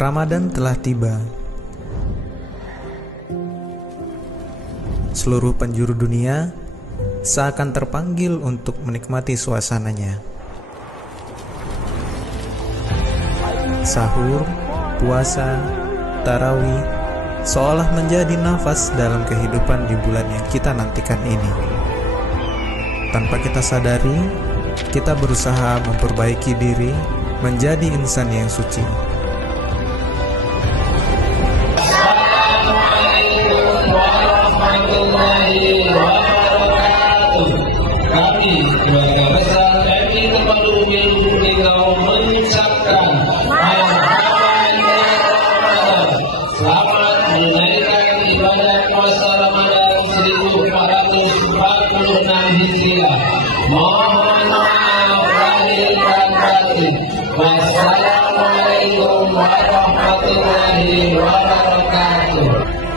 Ramadan telah tiba. Seluruh penjuru dunia seakan terpanggil untuk menikmati suasananya. Sahur, puasa, tarawih seolah menjadi nafas dalam kehidupan di bulan yang kita nantikan ini. Tanpa kita sadari, kita berusaha memperbaiki diri menjadi insan yang suci. Kami, keluarga besar MI Terpadu Ilmu Ningau mengucapkan selamat menunaikan ibadah puasa Ramadan 1446 Hijriah. Mohon maaf lahir dan batin. Wassalamualaikum warahmatullahi wabarakatuh.